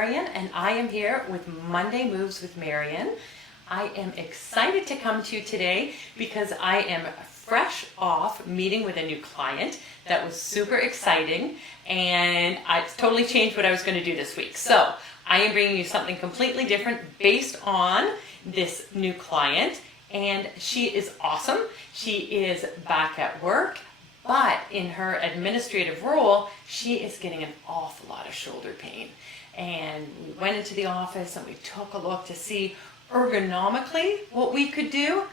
Marion, and I am here with Monday Moves with Marion. I am excited to come to you today because I am fresh off meeting with a new client. That was super exciting, and I've totally changed what I was going to do this week. So I am bringing you something completely different based on this new client, and she is awesome. She is back at work, but in her administrative role, she is getting an awful lot of shoulder pain. And we went into the office and we took a look to see ergonomically what we could do,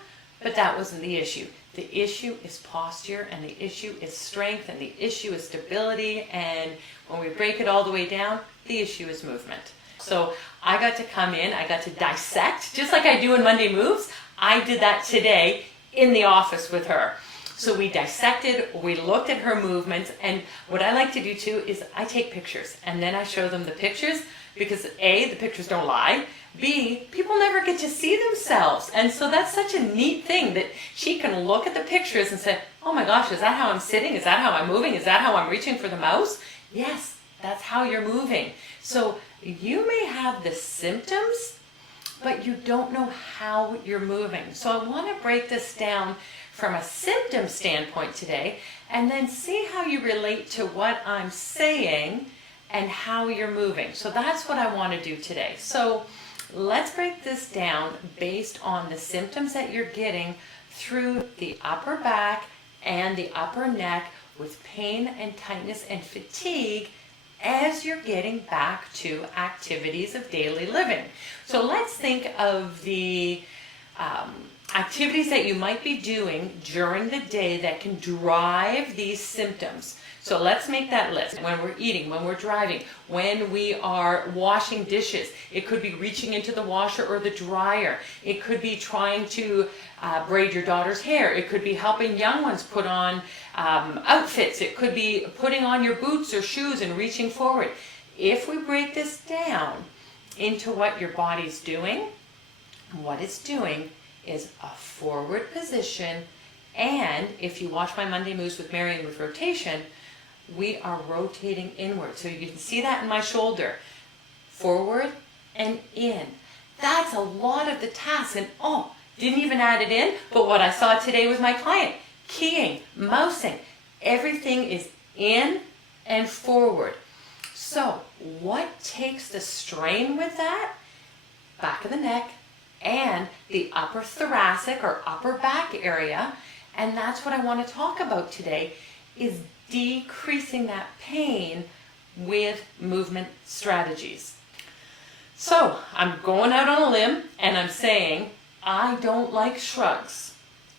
but that wasn't the issue. The issue is posture, and the issue is strength, and the issue is stability, and when we break it all the way down, the issue is movement. So I got to come in, I got to dissect, just like I do in Monday Moves. I did that today in the office with her. So we dissected, we looked at her movements, and what I like to do too is I take pictures and then I show them the pictures because A, the pictures don't lie, B, people never get to see themselves. And so that's such a neat thing that she can look at the pictures and say, oh my gosh, is that how I'm sitting? Is that how I'm moving? Is that how I'm reaching for the mouse? Yes, that's how you're moving. So you may have the symptoms, but you don't know how you're moving. So I want to break this down from a symptom standpoint today, and then see how you relate to what I'm saying and how you're moving. So that's what I want to do today. So let's break this down based on the symptoms that you're getting through the upper back and the upper neck with pain and tightness and fatigue as you're getting back to activities of daily living. So let's think of the activities that you might be doing during the day that can drive these symptoms. So let's make that list. When we're eating, when we're driving, when we are washing dishes, it could be reaching into the washer or the dryer. It could be trying to braid your daughter's hair. It could be helping young ones put on outfits. It could be putting on your boots or shoes and reaching forward. If we break this down into what your body's doing, what it's doing is a forward position, and if you watch my Monday Moves with Marion with rotation, we are rotating inward. So you can see that in my shoulder. Forward and in. That's a lot of the tasks, and didn't even add it in, but what I saw today with my client, keying, mousing, everything is in and forward. So what takes the strain with that? Back of the neck and the upper thoracic or upper back area, and that's what I want to talk about today, is decreasing that pain with movement strategies. So I'm going out on a limb and I'm saying I don't like shrugs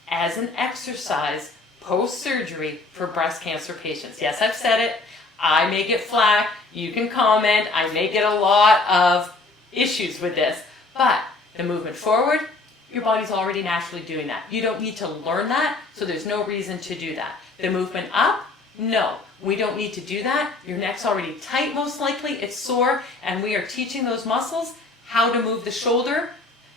as an exercise post-surgery for breast cancer patients. Yes, I've said it. I may get flack. You can comment. I may get a lot of issues with this, but the movement forward, your body's already naturally doing that. You don't need to learn that, so there's no reason to do that. The movement up, no, we don't need to do that. Your neck's already tight most likely, it's sore, and we are teaching those muscles how to move the shoulder.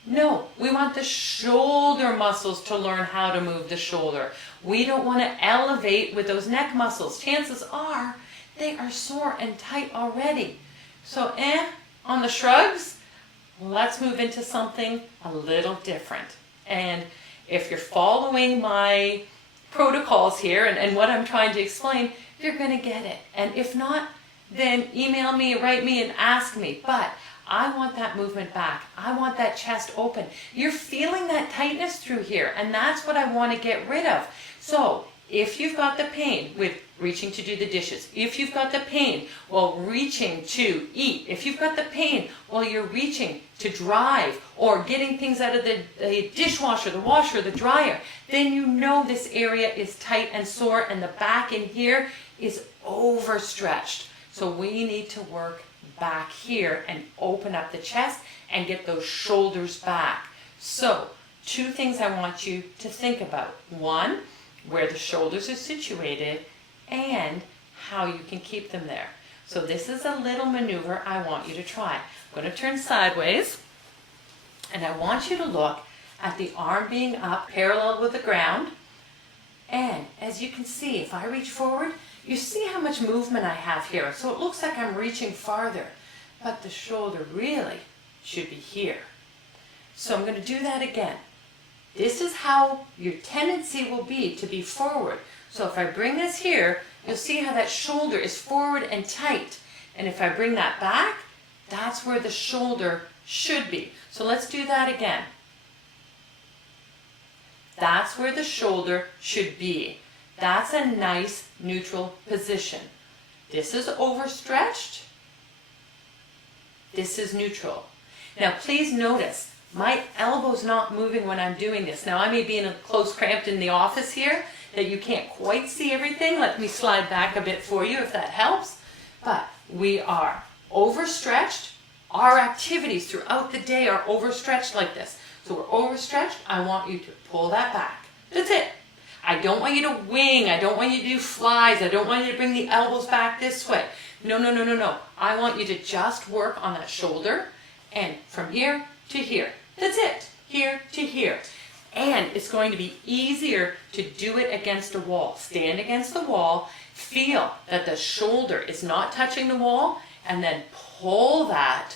No, we want the shoulder muscles to learn how to move the shoulder. We don't want to elevate with those neck muscles. Chances are they are sore and tight already. So on the shrugs, let's move into something a little different. And if you're following my protocols here and what I'm trying to explain, you're going to get it. And if not, then email me, write me, and ask me. But I want that movement back. I want that chest open. You're feeling that tightness through here, and that's what I want to get rid of. So if you've got the pain with reaching to do the dishes, if you've got the pain while reaching to eat, if you've got the pain while you're reaching to drive or getting things out of the dishwasher, the washer, the dryer, then you know this area is tight and sore and the back in here is overstretched. So we need to work back here and open up the chest and get those shoulders back. So 2 things I want you to think about. 1, where the shoulders are situated, and how you can keep them there. So this is a little maneuver I want you to try. I'm going to turn sideways, and I want you to look at the arm being up parallel with the ground, and as you can see, if I reach forward, you see how much movement I have here. So it looks like I'm reaching farther. but the shoulder really should be here. So I'm going to do that again. This is how your tendency will be to be forward. So if I bring this here, you'll see how that shoulder is forward and tight. And if I bring that back, that's where the shoulder should be. So let's do that again. That's where the shoulder should be. That's a nice neutral position. This is overstretched. This is neutral. Now please notice, my elbow's not moving when I'm doing this. Now I may be in a close cramped in the office here that you can't quite see everything. Let me slide back a bit for you if that helps. But we are overstretched. Our activities throughout the day are overstretched like this. So we're overstretched. I want you to pull that back. That's it. I don't want you to wing. I don't want you to do flies. I don't want you to bring the elbows back this way. No, no, no, no, no. I want you to just work on that shoulder and from here to here. That's it. Here to here. And it's going to be easier to do it against a wall. Stand against the wall. Feel that the shoulder is not touching the wall and then pull that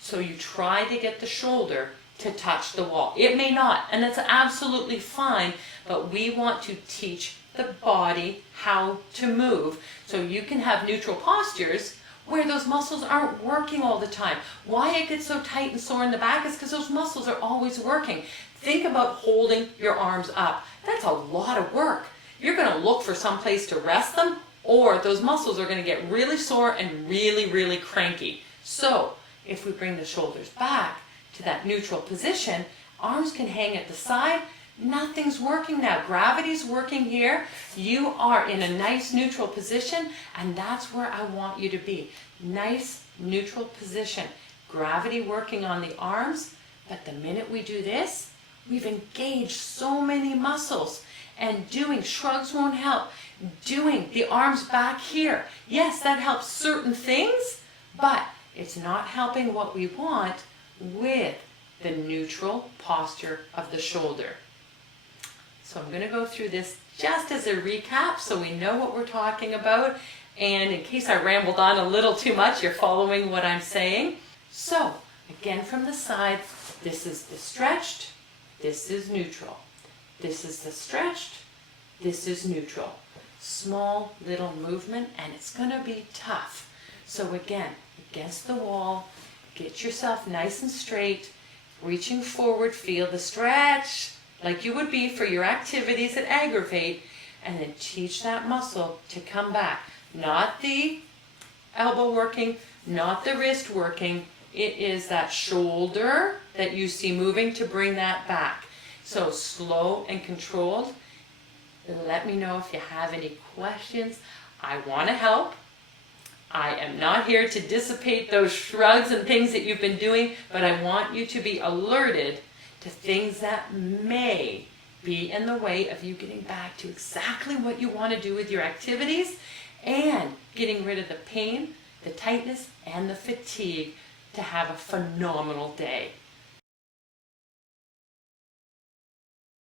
so you try to get the shoulder to touch the wall. It may not, and that's absolutely fine, but we want to teach the body how to move so you can have neutral postures where those muscles aren't working all the time. Why it gets so tight and sore in the back is because those muscles are always working. Think about holding your arms up. That's a lot of work. You're going to look for some place to rest them, or those muscles are going to get really sore and really, really cranky. So if we bring the shoulders back to that neutral position, arms can hang at the side. Nothing's working now. Gravity's working here. You are in a nice neutral position, and that's where I want you to be. Nice neutral position. Gravity working on the arms, but the minute we do this, we've engaged so many muscles. And doing shrugs won't help. Doing the arms back here, yes, that helps certain things, but it's not helping what we want with the neutral posture of the shoulder. So I'm going to go through this just as a recap so we know what we're talking about. And in case I rambled on a little too much, you're following what I'm saying. So again from the side, this is the stretched, this is neutral. This is the stretched, this is neutral. Small little movement, and it's going to be tough. So again, against the wall, get yourself nice and straight, reaching forward, feel the stretch like you would be for your activities that aggravate, and then teach that muscle to come back. Not the elbow working, not the wrist working. It is that shoulder that you see moving to bring that back. So slow and controlled. Let me know if you have any questions. I want to help. I am not here to dissipate those shrugs and things that you've been doing, but I want you to be alerted to things that may be in the way of you getting back to exactly what you want to do with your activities and getting rid of the pain, the tightness, and the fatigue to have a phenomenal day.